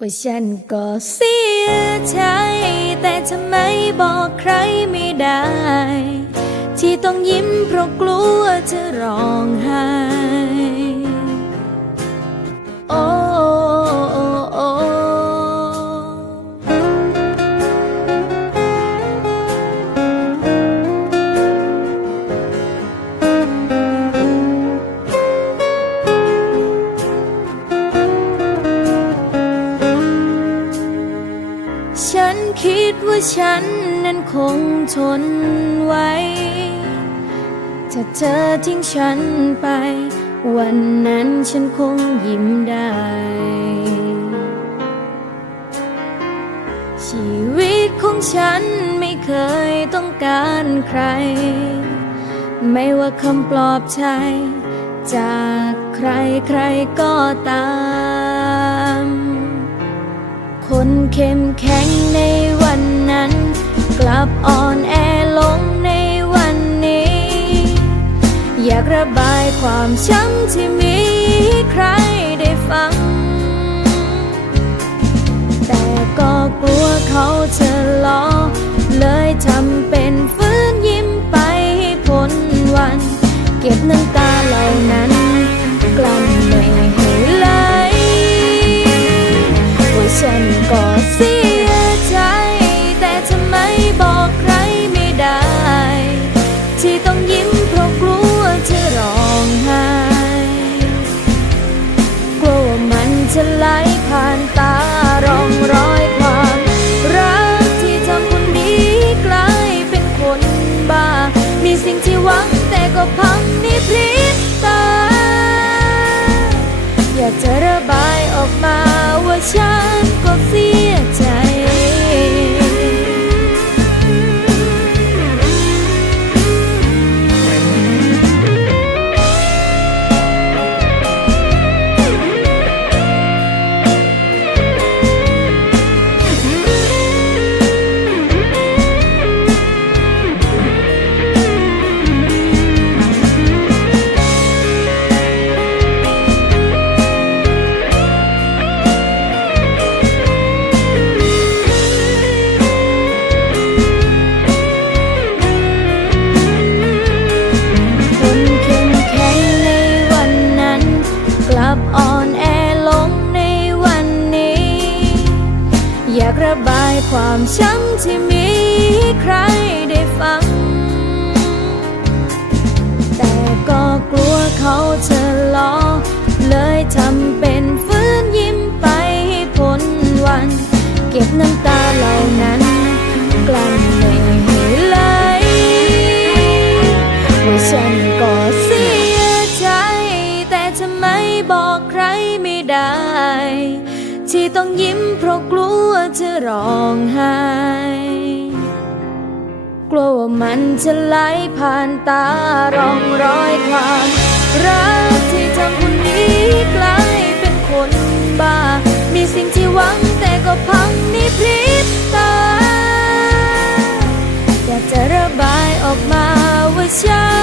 ว่าฉันก็เสียใจแต่ทำไมบอกใครไม่ได้ ที่ต้องยิ้มเพราะกลัวจะร้องไห้ ฉันคิดว่าฉันนั้นคงทนไว้ ถ้าเธอทิ้งฉันไป วันนั้นฉันคงยิ้มได้ ชีวิตของฉันไม่เคยต้องการใคร ไม่ว่าคำปลอบใจ จากใครใครก็ตาม ระบายความช้ำที่มีใครได้ฟัง แต่ก็กลัวเขาจะล้อ เลยทำเป็นฟื้นยิ้มไปให้พ้นวัน เก็บน้ำตา ว่ กลับอ่อนแอลงในวันนี้ อยากระบายความช้ำที่มีให้ใครได้ฟัง แต่ก็กลัวเขาจะล้อ เลยทำเป็นฟื้นยิ้มไปให้พ้นวัน เก็บน้ำตา ยิ้มเพราะกลัวจะร้องไห้ กลัวว่ามันจะไหลผ่านตาร่องรอยความรักที่ทำคนนี้กลายเป็นคนบ้า มีสิ่งที่หวังแต่ก็พังมีพริบตา อยากจะระบายออกมาว่าฉัน